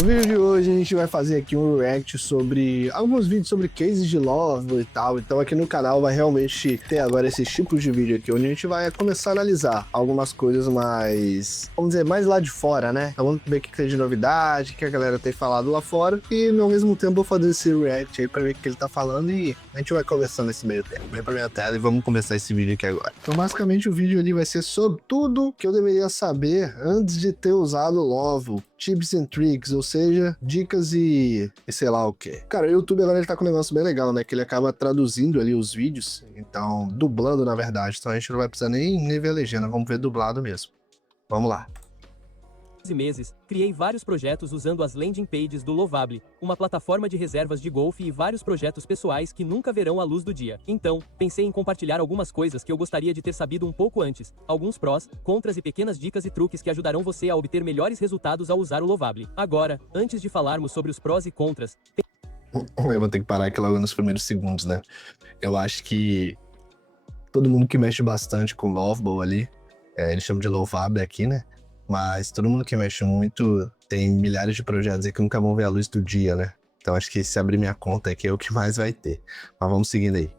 No vídeo de hoje a gente vai fazer aqui um react sobre alguns vídeos sobre cases de Lovable e tal. Então aqui no canal vai realmente ter agora esses tipos de vídeo aqui, onde a gente vai começar a analisar algumas coisas mais, vamos dizer, mais lá de fora, né? Então vamos ver o que tem de novidade, o que a galera tem falado lá fora. E ao mesmo tempo vou fazer esse react aí pra ver o que ele tá falando e a gente vai conversando nesse meio tempo. Vem pra minha tela e vamos começar esse vídeo aqui agora. Então basicamente o vídeo ali vai ser sobre tudo que eu deveria saber antes de ter usado o Lovable. Tips and tricks, ou seja, dicas e sei lá o que. Cara, o YouTube agora ele tá com um negócio bem legal, né? Que ele acaba traduzindo ali os vídeos, então, dublando na verdade. Então a gente não vai precisar nem ver a legenda, vamos ver dublado mesmo. Vamos lá. Meses, criei vários projetos usando as landing pages do Lovable, uma plataforma de reservas de golfe e vários projetos pessoais que nunca verão a luz do dia. Então, pensei em compartilhar algumas coisas que eu gostaria de ter sabido um pouco antes, alguns prós, contras e pequenas dicas e truques que ajudarão você a obter melhores resultados ao usar o Lovable. Agora, antes de falarmos sobre os prós e contras... Eu vou ter que parar aqui logo nos primeiros segundos, né? Eu acho que todo mundo que mexe bastante com Lovable ali, eles chamam de Lovable aqui, né? Mas todo mundo que mexe muito tem milhares de projetos aí que nunca vão ver a luz do dia, né? Então acho que se abrir minha conta aqui é o que mais vai ter. Mas vamos seguindo aí.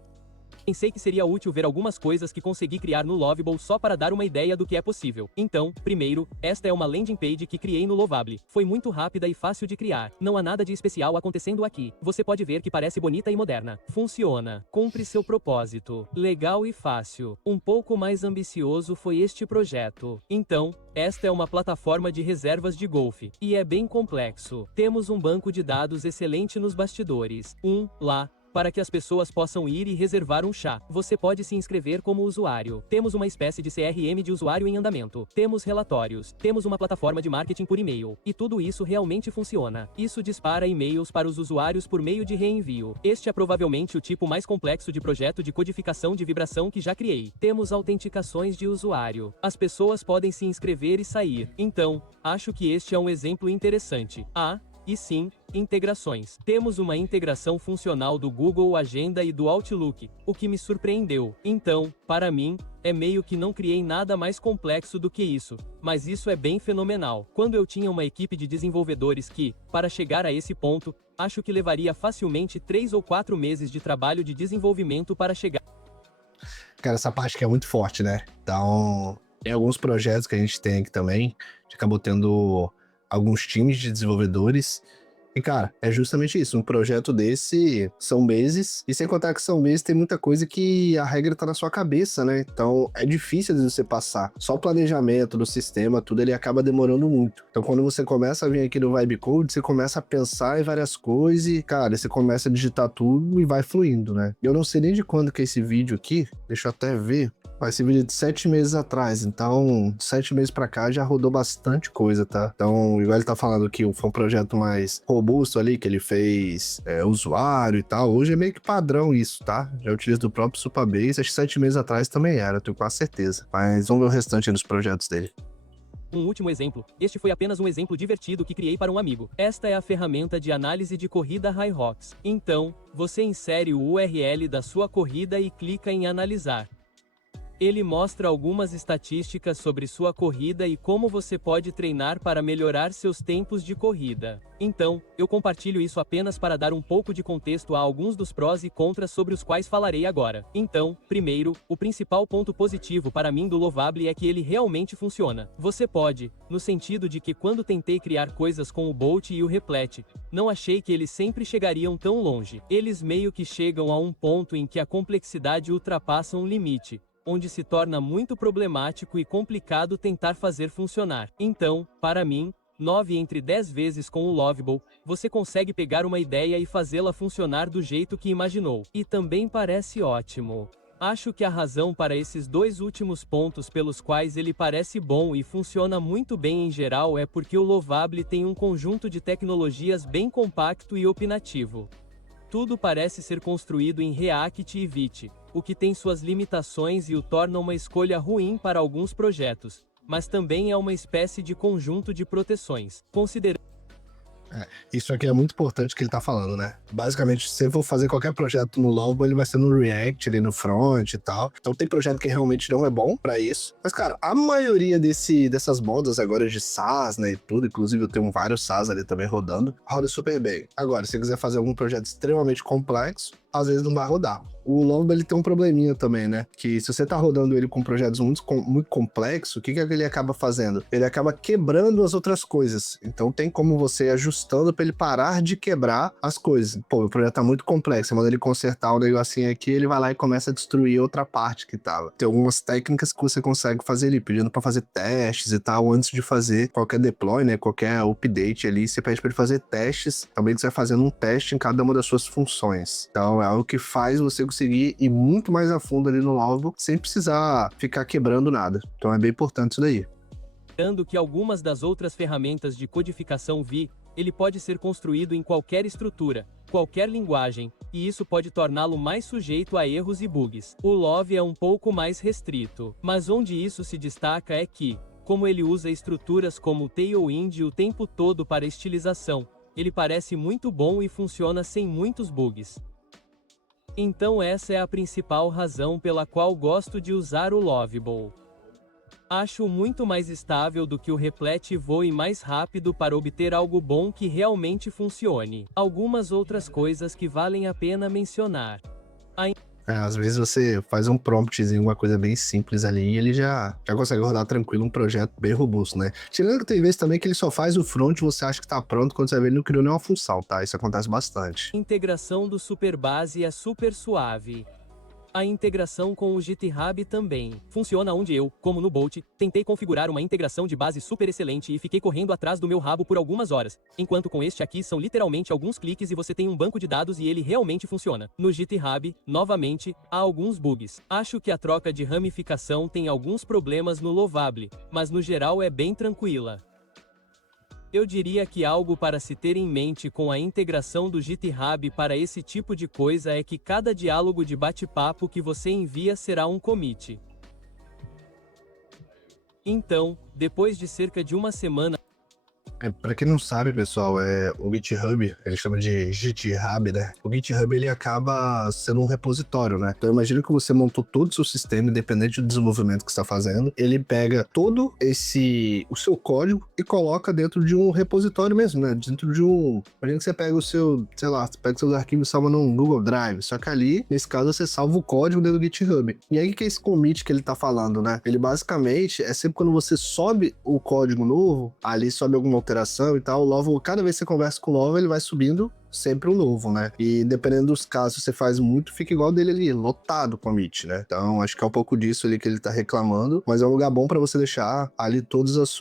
Pensei que seria útil ver algumas coisas que consegui criar no Lovable só para dar uma ideia do que é possível. Então, primeiro, esta é uma landing page que criei no Lovable. Foi muito rápida e fácil de criar. Não há nada de especial acontecendo aqui. Você pode ver que parece bonita e moderna. Funciona. Cumpre seu propósito. Legal e fácil. Um pouco mais ambicioso foi este projeto. Então, esta é uma plataforma de reservas de golfe. E é bem complexo. Temos um banco de dados excelente nos bastidores. Lá, para que as pessoas possam ir e reservar um chá. Você pode se inscrever como usuário. Temos uma espécie de CRM de usuário em andamento. Temos relatórios. Temos uma plataforma de marketing por e-mail. E tudo isso realmente funciona. Isso dispara e-mails para os usuários por meio de reenvio. Este é provavelmente o tipo mais complexo de projeto de codificação de vibração que já criei. Temos autenticações de usuário. As pessoas podem se inscrever e sair. Então, acho que este é um exemplo interessante. E sim, integrações. Temos uma integração funcional do Google Agenda e do Outlook, o que me surpreendeu. Então, para mim, é meio que não criei nada mais complexo do que isso, mas isso é bem fenomenal. Quando eu tinha uma equipe de desenvolvedores que, para chegar a esse ponto, acho que levaria facilmente 3 ou 4 meses de trabalho de desenvolvimento para chegar. Cara, essa parte que é muito forte, né? Então, tem alguns projetos que a gente tem aqui também, a gente acabou tendo alguns times de desenvolvedores. E, cara, é justamente isso. Um projeto desse são meses. E sem contar que são meses, tem muita coisa que a regra tá na sua cabeça, né? Então, é difícil de você passar. Só o planejamento do sistema, tudo, ele acaba demorando muito. Então, quando você começa a vir aqui no Vibe Code, você começa a pensar em várias coisas e, cara, você começa a digitar tudo e vai fluindo, né? Eu não sei nem de quando que é esse vídeo aqui. Deixa eu até ver. Vai ser vídeo de 7 meses atrás, então 7 meses pra cá já rodou bastante coisa, tá? Então, igual ele tá falando que foi um projeto mais robusto ali, que ele fez usuário e tal, hoje é meio que padrão isso, tá? Já utiliza do próprio Supabase, acho que 7 meses atrás também era, eu tenho quase certeza. Mas vamos ver o restante dos projetos dele. Um último exemplo, este foi apenas um exemplo divertido que criei para um amigo. Esta é a ferramenta de análise de corrida Hyrox. Então, você insere o URL da sua corrida e clica em analisar. Ele mostra algumas estatísticas sobre sua corrida e como você pode treinar para melhorar seus tempos de corrida. Então, eu compartilho isso apenas para dar um pouco de contexto a alguns dos prós e contras sobre os quais falarei agora. Então, primeiro, o principal ponto positivo para mim do Lovable é que ele realmente funciona. Você pode, no sentido de que quando tentei criar coisas com o Bolt e o Replet, não achei que eles sempre chegariam tão longe. Eles meio que chegam a um ponto em que a complexidade ultrapassa um limite, onde se torna muito problemático e complicado tentar fazer funcionar. Então, para mim, 9 entre 10 vezes com o Lovable, você consegue pegar uma ideia e fazê-la funcionar do jeito que imaginou. E também parece ótimo. Acho que a razão para esses dois últimos pontos pelos quais ele parece bom e funciona muito bem em geral é porque o Lovable tem um conjunto de tecnologias bem compacto e opinativo. Tudo parece ser construído em React e Vite, o que tem suas limitações e o torna uma escolha ruim para alguns projetos, mas também é uma espécie de conjunto de proteções. Isso aqui é muito importante que ele tá falando, né? Basicamente, se eu for fazer qualquer projeto no Lovable, ele vai ser no React, ali no front e tal. Então tem projeto que realmente não é bom pra isso. Mas, cara, a maioria dessas modas agora de SaaS, né, e tudo, inclusive eu tenho vários SaaS ali também rodando, roda super bem. Agora, se você quiser fazer algum projeto extremamente complexo, às vezes não vai rodar. O Lovable, ele tem um probleminha também, né? Que se você tá rodando ele com projetos muito complexos, o que ele acaba fazendo? Ele acaba quebrando as outras coisas. Então tem como você ir ajustando pra ele parar de quebrar as coisas. Pô, o projeto tá muito complexo, você manda ele consertar um negocinho aqui, ele vai lá e começa a destruir outra parte que tava. Tem algumas técnicas que você consegue fazer ali, pedindo pra fazer testes e tal, antes de fazer qualquer deploy, né? Qualquer update ali, você pede pra ele fazer testes, também que você vai fazendo um teste em cada uma das suas funções. Então é algo que faz você conseguir ir muito mais a fundo ali no Lovable, sem precisar ficar quebrando nada. Então é bem importante isso daí. Lembrando que algumas das outras ferramentas de codificação Vi, ele pode ser construído em qualquer estrutura, qualquer linguagem, e isso pode torná-lo mais sujeito a erros e bugs. O Love é um pouco mais restrito, mas onde isso se destaca é que, como ele usa estruturas como Tailwind o tempo todo para estilização, ele parece muito bom e funciona sem muitos bugs. Então essa é a principal razão pela qual gosto de usar o Lovable. Acho muito mais estável do que o Replet e voe mais rápido para obter algo bom que realmente funcione. Algumas outras coisas que valem a pena mencionar. Às vezes você faz um promptzinho, uma coisa bem simples ali, e ele já consegue rodar tranquilo um projeto bem robusto, né? Tirando que tem vezes também que ele só faz o front e você acha que tá pronto, quando você vê ele não criou nenhuma função, tá? Isso acontece bastante. A integração do Superbase é super suave. A integração com o GitHub também funciona onde eu, como no Bolt, tentei configurar uma integração de base super excelente e fiquei correndo atrás do meu rabo por algumas horas, enquanto com este aqui são literalmente alguns cliques e você tem um banco de dados e ele realmente funciona. No GitHub, novamente, há alguns bugs. Acho que a troca de ramificação tem alguns problemas no Lovable, mas no geral é bem tranquila. Eu diria que algo para se ter em mente com a integração do GitHub para esse tipo de coisa é que cada diálogo de bate-papo que você envia será um commit. Então, depois de cerca de uma semana, Pra quem não sabe, pessoal, o GitHub, ele chama de GitHub, né? O GitHub, ele acaba sendo um repositório, né? Então, imagina que você montou todo o seu sistema, independente do desenvolvimento que você está fazendo, ele pega todo o seu código e coloca dentro de um repositório mesmo, né? Dentro de um... Imagina que você pega o seu, sei lá, você pega os seus arquivos e salva num Google Drive, só que ali, nesse caso, você salva o código dentro do GitHub. E aí, o que é esse commit que ele tá falando, né? Ele, basicamente, é sempre quando você sobe o código novo, ali sobe alguma alteração e tal, o Lovable, cada vez que você conversa com o Lovable, ele vai subindo sempre um novo, né? E dependendo dos casos, você faz muito, fica igual dele ali, lotado com commit, né? Então, acho que é um pouco disso ali que ele tá reclamando, mas é um lugar bom pra você deixar ali todos os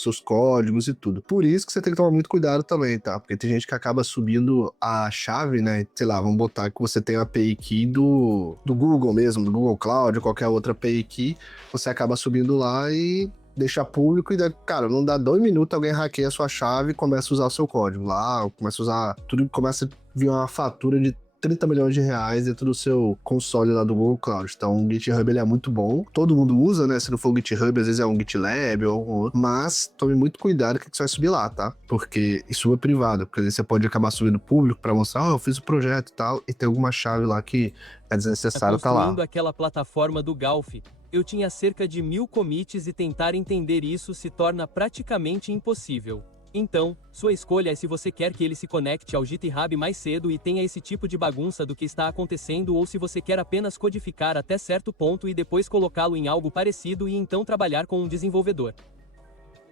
seus códigos e tudo. Por isso que você tem que tomar muito cuidado também, tá? Porque tem gente que acaba subindo a chave, né? Sei lá, vamos botar que você tem a API key do Google mesmo, do Google Cloud, ou qualquer outra API key, você acaba subindo lá e deixar público e, cara, não dá 2 minutos, alguém hackeia a sua chave e começa a usar o seu código lá, começa a usar tudo, começa a vir uma fatura de 30 milhões de reais dentro do seu console lá do Google Cloud. Então o GitHub, ele é muito bom, todo mundo usa, né? Se não for o GitHub, às vezes é um GitLab ou algum outro, mas tome muito cuidado com o que você vai subir lá, tá? Porque isso é privado, porque às vezes você pode acabar subindo público pra mostrar, eu fiz o projeto e tal, e tem alguma chave lá que é desnecessário tá lá. Construindo aquela plataforma do Galf, eu tinha cerca de 1000 commits e tentar entender isso se torna praticamente impossível. Então, sua escolha é se você quer que ele se conecte ao GitHub mais cedo e tenha esse tipo de bagunça do que está acontecendo ou se você quer apenas codificar até certo ponto e depois colocá-lo em algo parecido e então trabalhar com um desenvolvedor.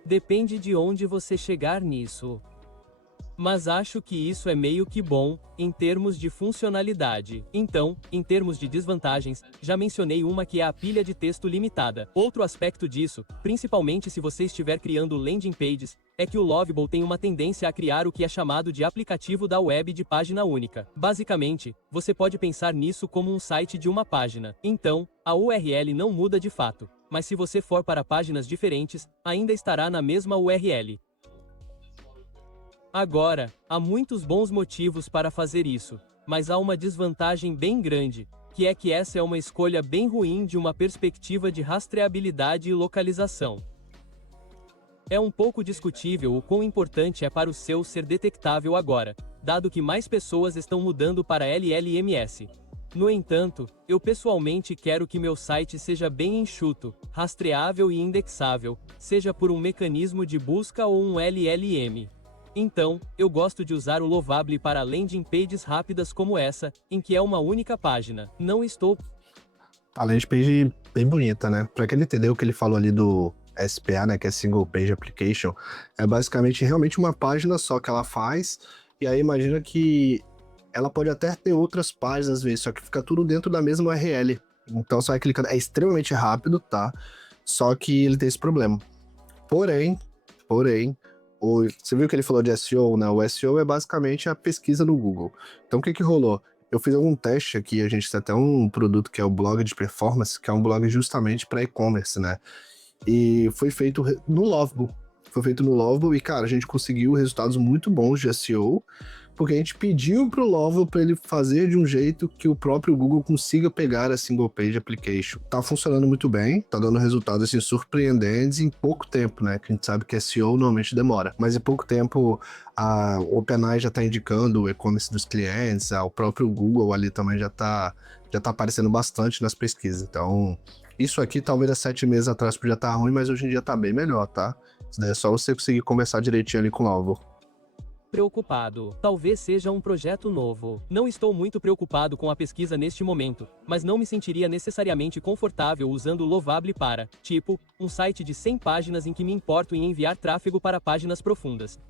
Depende de onde você chegar nisso. Mas acho que isso é meio que bom, em termos de funcionalidade. Então, em termos de desvantagens, já mencionei uma que é a pilha de texto limitada. Outro aspecto disso, principalmente se você estiver criando landing pages, é que o Lovable tem uma tendência a criar o que é chamado de aplicativo da web de página única. Basicamente, você pode pensar nisso como um site de uma página. Então, a URL não muda de fato, mas se você for para páginas diferentes, ainda estará na mesma URL. Agora, há muitos bons motivos para fazer isso, mas há uma desvantagem bem grande, que é que essa é uma escolha bem ruim de uma perspectiva de rastreabilidade e localização. É um pouco discutível o quão importante é para o seu ser detectável agora, dado que mais pessoas estão mudando para LLMS. No entanto, eu pessoalmente quero que meu site seja bem enxuto, rastreável e indexável, seja por um mecanismo de busca ou um LLM. Então, eu gosto de usar o Lovable para landing pages rápidas como essa, em que é uma única página. Não estou A landing page bem bonita, né? Pra quem entendeu o que ele falou ali do SPA, né, que é Single Page Application, é basicamente realmente uma página só que ela faz, e aí imagina que ela pode até ter outras páginas às vezes, só que fica tudo dentro da mesma URL. Então você vai clicando, é extremamente rápido, tá? Só que ele tem esse problema. Porém, você viu que ele falou de SEO, né? O SEO é basicamente a pesquisa no Google. Então o que que rolou? Eu fiz algum teste aqui, a gente tem até um produto que é o blog de performance, que é um blog justamente para e-commerce, né? E foi feito no Lovable. Foi feito no Lovable e, cara, a gente conseguiu resultados muito bons de SEO, porque a gente pediu pro Lovable para ele fazer de um jeito que o próprio Google consiga pegar a Single Page Application. Tá funcionando muito bem, tá dando resultados assim surpreendentes em pouco tempo, né? Que a gente sabe que SEO normalmente demora, mas em pouco tempo a OpenAI já tá indicando o e-commerce dos clientes, o próprio Google ali também já tá aparecendo bastante nas pesquisas. Então, isso aqui talvez há 7 meses atrás podia estar ruim, mas hoje em dia tá bem melhor, tá? Isso daí é só você conseguir conversar direitinho ali com o Lovable. preocupado. Talvez seja um projeto novo. Não estou muito preocupado com a pesquisa neste momento, mas não me sentiria necessariamente confortável usando o Lovable para, tipo, um site de 100 páginas em que me importo em enviar tráfego para páginas profundas.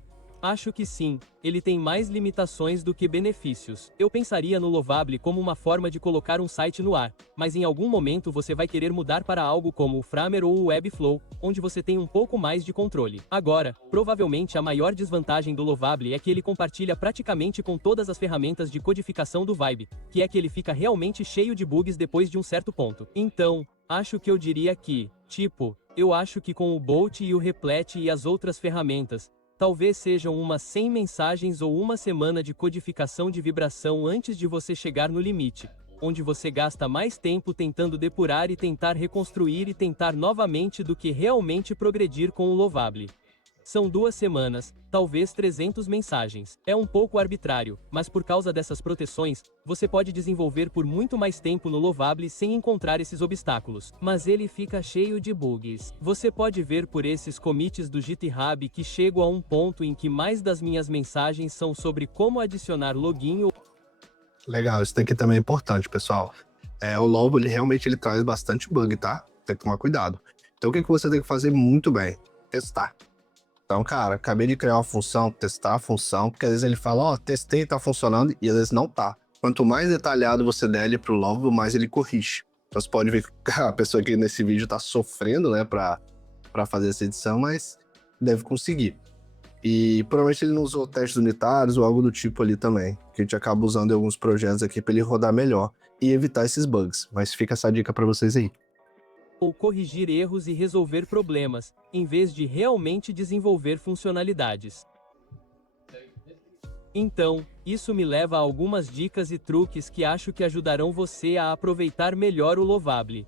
Acho que sim, ele tem mais limitações do que benefícios. Eu pensaria no Lovable como uma forma de colocar um site no ar, mas em algum momento você vai querer mudar para algo como o Framer ou o Webflow, onde você tem um pouco mais de controle. Agora, provavelmente a maior desvantagem do Lovable é que ele compartilha praticamente com todas as ferramentas de codificação do Vibe, que é que ele fica realmente cheio de bugs depois de um certo ponto. Então, acho que eu diria que, tipo, eu acho que com o Bolt e o Replet e as outras ferramentas, talvez sejam umas 100 mensagens ou uma semana de codificação de vibração antes de você chegar no limite, onde você gasta mais tempo tentando depurar e tentar reconstruir e tentar novamente do que realmente progredir com o Lovable. São 2 semanas, talvez 300 mensagens. É um pouco arbitrário, mas por causa dessas proteções, você pode desenvolver por muito mais tempo no Lovable sem encontrar esses obstáculos. Mas ele fica cheio de bugs. Você pode ver por esses commits do GitHub que chego a um ponto em que mais das minhas mensagens são sobre como adicionar login ou... Legal, isso daqui também é importante, pessoal. O Lovable, ele traz bastante bug, tá? Tem que tomar cuidado. Então o que que você tem que fazer muito bem? Testar. Então, cara, acabei de criar uma função, testar a função, porque às vezes ele fala, ó, testei, tá funcionando, e às vezes não tá. Quanto mais detalhado você der ele pro Lovable, mais ele corrige. Então você pode ver que a pessoa aqui nesse vídeo tá sofrendo, né, pra fazer essa edição, mas deve conseguir. E provavelmente ele não usou testes unitários ou algo do tipo ali também, que a gente acaba usando em alguns projetos aqui para ele rodar melhor e evitar esses bugs. Mas fica essa dica para vocês aí. ou corrigir erros e resolver problemas, em vez de realmente desenvolver funcionalidades. Então, isso me leva a algumas dicas e truques que acho que ajudarão você a aproveitar melhor o Lovable.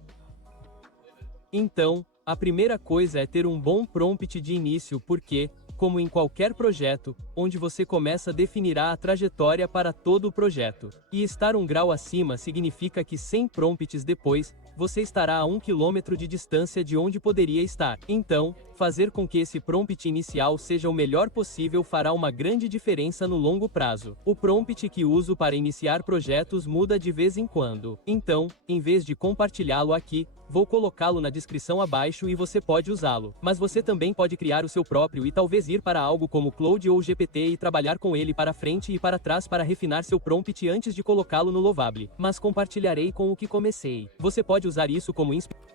Então, a primeira coisa é ter um bom prompt de início porque, como em qualquer projeto, onde você começa definirá a trajetória para todo o projeto. E estar um grau acima significa que 100 prompts depois, você estará a 1 km de distância de onde poderia estar. Então, fazer com que esse prompt inicial seja o melhor possível fará uma grande diferença no longo prazo. O prompt que uso para iniciar projetos muda de vez em quando. Então, em vez de compartilhá-lo aqui, vou colocá-lo na descrição abaixo e você pode usá-lo. Mas você também pode criar o seu próprio e talvez ir para algo como Claude ou GPT e trabalhar com ele para frente e para trás para refinar seu prompt antes de colocá-lo no Lovable. Mas compartilharei com o que comecei. Você pode usar isso como inspiração.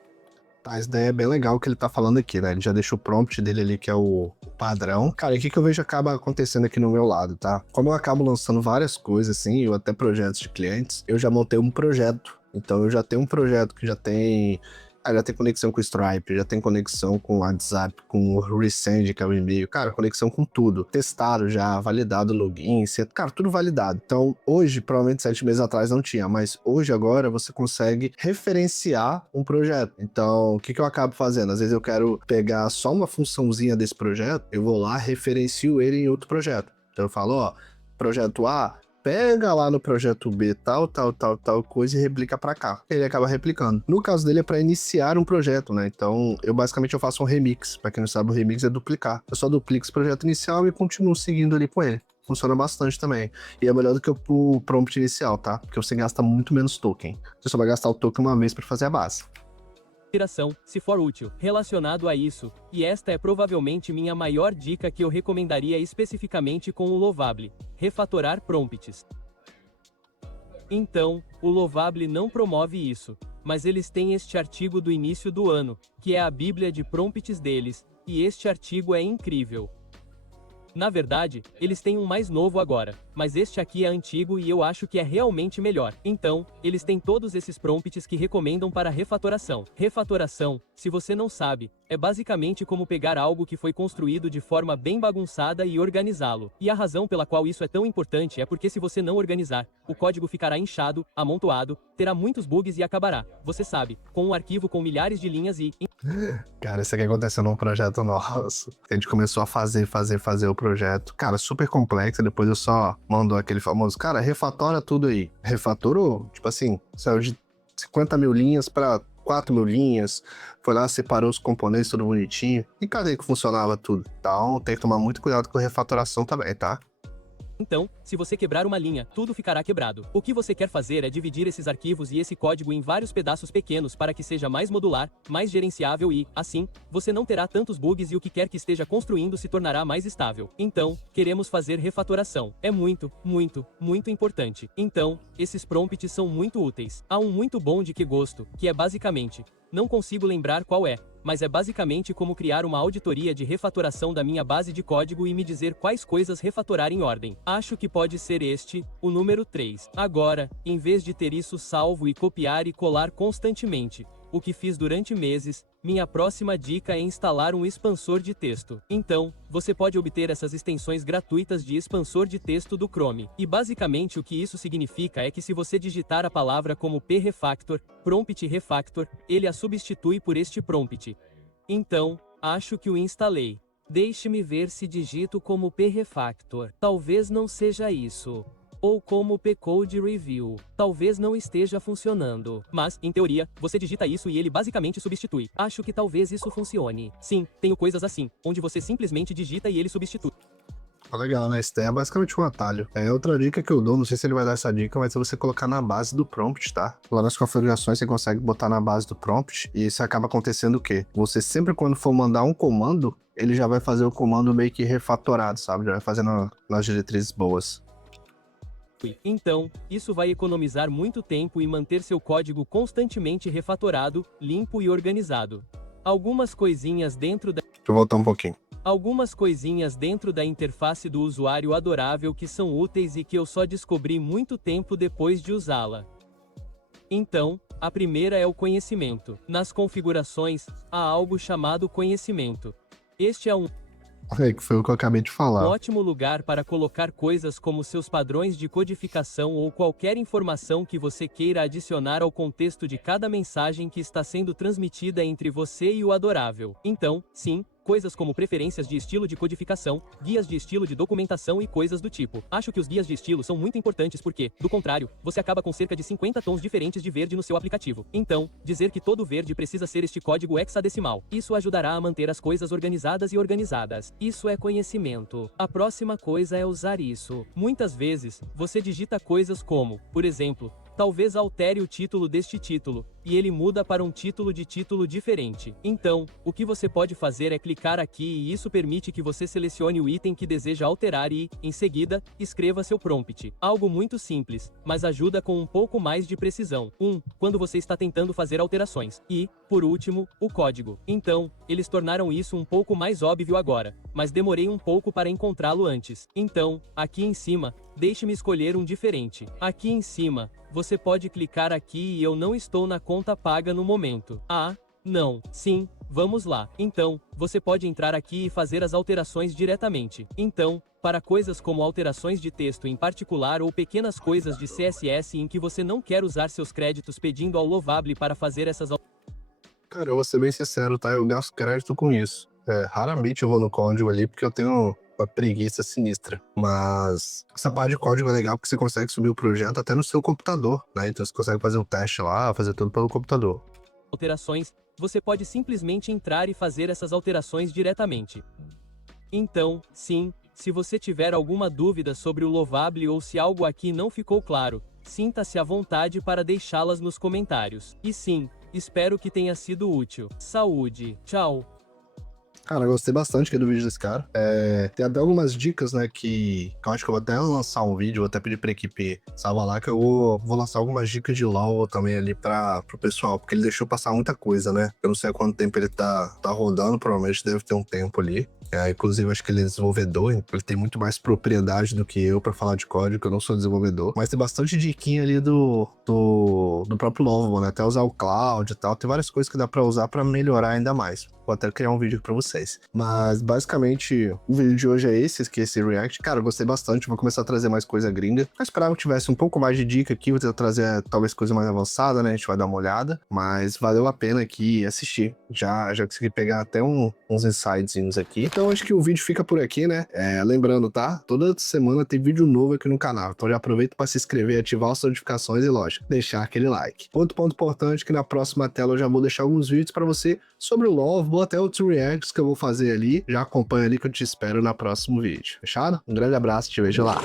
Tá, essa ideia é bem legal o que ele tá falando aqui, né? Ele já deixou o prompt dele ali, que é o padrão. Cara, e o que eu vejo acaba acontecendo aqui no meu lado, tá? Como eu acabo lançando várias coisas, assim, ou até projetos de clientes, eu já montei um projeto. Então eu já tenho um projeto que já tem Ah, já tem conexão com o Stripe, já tem conexão com o WhatsApp, com o Resend, que é o e-mail. Cara, conexão com tudo. Testado já, validado o login, cara, tudo validado. Então, hoje, provavelmente 7 meses atrás não tinha, mas hoje, agora, você consegue referenciar um projeto. Então, o que eu acabo fazendo? Às vezes eu quero pegar só uma funçãozinha desse projeto, eu vou lá, referencio ele em outro projeto. Então eu falo, ó, projeto A, pega lá no projeto B tal coisa e replica pra cá. Ele acaba replicando. No caso dele é pra iniciar um projeto, né? Então, eu faço um remix. Pra quem não sabe, o remix é duplicar. Eu só duplico esse projeto inicial e continuo seguindo ali com ele. Funciona bastante também. E é melhor do que o prompt inicial, tá? Porque você gasta muito menos token. Você só vai gastar o token uma vez pra fazer a base. Interação, se for útil, relacionado a isso, e esta é provavelmente minha maior dica que eu recomendaria especificamente com o Lovable: refatorar prompts. Então, o Lovable não promove isso, mas eles têm este artigo do início do ano, que é a bíblia de prompts deles, e este artigo é incrível. Na verdade, eles têm um mais novo agora, mas este aqui é antigo e eu acho que é realmente melhor. Então, eles têm todos esses prompts que recomendam para refatoração. Refatoração, se você não sabe, é basicamente como pegar algo que foi construído de forma bem bagunçada e organizá-lo. E a razão pela qual isso é tão importante é porque se você não organizar, o código ficará inchado, amontoado, terá muitos bugs e acabará, você sabe, com um arquivo com milhares de linhas e... Cara, isso aqui aconteceu num projeto nosso. A gente começou a fazer o projeto. Cara, super complexo. Depois eu só mandou aquele famoso, cara, refatora tudo aí. Refatorou, tipo assim, saiu de 50 mil linhas pra 4 mil linhas. Foi lá, separou os componentes, tudo bonitinho. E cadê que funcionava tudo? Então tem que tomar muito cuidado com refatoração também, tá? Então, se você quebrar uma linha, tudo ficará quebrado. O que você quer fazer é dividir esses arquivos e esse código em vários pedaços pequenos para que seja mais modular, mais gerenciável e, assim, você não terá tantos bugs e o que quer que esteja construindo se tornará mais estável. Então, queremos fazer refatoração. É muito, muito, muito importante. Então, esses prompts são muito úteis. Há um muito bom de que gosto, que é basicamente, não consigo lembrar qual é, mas é basicamente como criar uma auditoria de refatoração da minha base de código e me dizer quais coisas refatorar em ordem. Acho que pode ser este, o número 3. Agora, em vez de ter isso salvo e copiar e colar constantemente, o que fiz durante meses, minha próxima dica é instalar um expansor de texto. Então, você pode obter essas extensões gratuitas de expansor de texto do Chrome. E basicamente o que isso significa é que se você digitar a palavra como prefactor, prompt refactor, ele a substitui por este prompt. Então, acho que o instalei. Deixe-me ver se digito como prefactor. Talvez não seja isso. Ou como pcode review. Talvez não esteja funcionando. Mas, em teoria, você digita isso e ele basicamente substitui. Acho que talvez isso funcione. Sim, tenho coisas assim, onde você simplesmente digita e ele substitui. Legal, né? Isso daí é basicamente um atalho. É outra dica que eu dou, não sei se ele vai dar essa dica, mas é você colocar na base do prompt, tá? Lá nas configurações você consegue botar na base do prompt e isso acaba acontecendo o quê? Você sempre quando for mandar um comando, ele já vai fazer o comando meio que refatorado, sabe? Já vai fazendo nas diretrizes boas. Então, isso vai economizar muito tempo e manter seu código constantemente refatorado, limpo e organizado. Algumas coisinhas dentro da... Deixa eu voltar um pouquinho. Algumas coisinhas dentro da interface do usuário adorável que são úteis e que eu só descobri muito tempo depois de usá-la. Então, a primeira é o conhecimento. Nas configurações, há algo chamado conhecimento. Este é um Que foi o que eu acabei de falar. ótimo lugar para colocar coisas como seus padrões de codificação ou qualquer informação que você queira adicionar ao contexto de cada mensagem que está sendo transmitida entre você e o adorável. Então, sim, coisas como preferências de estilo de codificação, guias de estilo de documentação e coisas do tipo. Acho que os guias de estilo são muito importantes porque, do contrário, você acaba com cerca de 50 tons diferentes de verde no seu aplicativo. Então, dizer que todo verde precisa ser este código hexadecimal. Isso ajudará a manter as coisas organizadas e organizadas. Isso é conhecimento. A próxima coisa é usar isso. Muitas vezes, você digita coisas como, por exemplo, talvez altere o título deste título, e ele muda para um título de título diferente. Então, o que você pode fazer é clicar aqui e isso permite que você selecione o item que deseja alterar e, em seguida, escreva seu prompt. Algo muito simples, mas ajuda com um pouco mais de precisão. Quando você está tentando fazer alterações. E, por último, o código. Então, eles tornaram isso um pouco mais óbvio agora, mas demorei um pouco para encontrá-lo antes. Então, aqui em cima, deixe-me escolher um diferente. Aqui em cima, você pode clicar aqui e eu não estou na conta paga no momento. Não, sim, vamos lá. Então, você pode entrar aqui e fazer as alterações diretamente. Então, para coisas como alterações de texto em particular ou pequenas coisas de CSS em que você não quer usar seus créditos pedindo ao Lovable para fazer essas Cara, eu vou ser bem sincero, tá? Eu gasto crédito com isso. Raramente eu vou no código ali porque eu tenho uma preguiça sinistra. Mas essa parte de código é legal porque você consegue subir o projeto até no seu computador, né? Então você consegue fazer o teste lá, fazer tudo pelo computador. alterações, você pode simplesmente entrar e fazer essas alterações diretamente. Então, sim, se você tiver alguma dúvida sobre o Lovable ou se algo aqui não ficou claro, sinta-se à vontade para deixá-las nos comentários. E sim, espero que tenha sido útil. Saúde, tchau! Cara, eu gostei bastante aqui do vídeo desse cara. Tem até algumas dicas, né, que eu acho que eu vou até lançar um vídeo, vou até pedir pra equipe salvar lá, que eu vou lançar algumas dicas de LoL também ali pro pessoal, porque ele deixou passar muita coisa, né? Eu não sei há quanto tempo ele tá rodando, provavelmente deve ter um tempo ali. Inclusive, acho que ele é desenvolvedor, ele tem muito mais propriedade do que eu pra falar de código, que eu não sou desenvolvedor. Mas tem bastante diquinha ali do próprio Lovable, né? Até usar o Cloud e tal. Tem várias coisas que dá pra usar pra melhorar ainda mais. Vou até criar um vídeo aqui pra vocês. Mas, basicamente, o vídeo de hoje é esse React. Cara, eu gostei bastante, vou começar a trazer mais coisa gringa. Eu esperava que tivesse um pouco mais de dica aqui, vou tentar trazer talvez coisa mais avançada, né? A gente vai dar uma olhada. Mas valeu a pena aqui assistir. Já consegui pegar até uns insightzinhos aqui. Então, acho que o vídeo fica por aqui, né? Lembrando, tá? Toda semana tem vídeo novo aqui no canal. Então, já aproveita para se inscrever, ativar as notificações e, lógico, deixar aquele like. Outro ponto importante que na próxima tela eu já vou deixar alguns vídeos para você sobre o Lovable, até outros reacts que eu vou fazer ali. Já acompanha ali que eu te espero no próximo vídeo. Fechado? Um grande abraço, te vejo lá.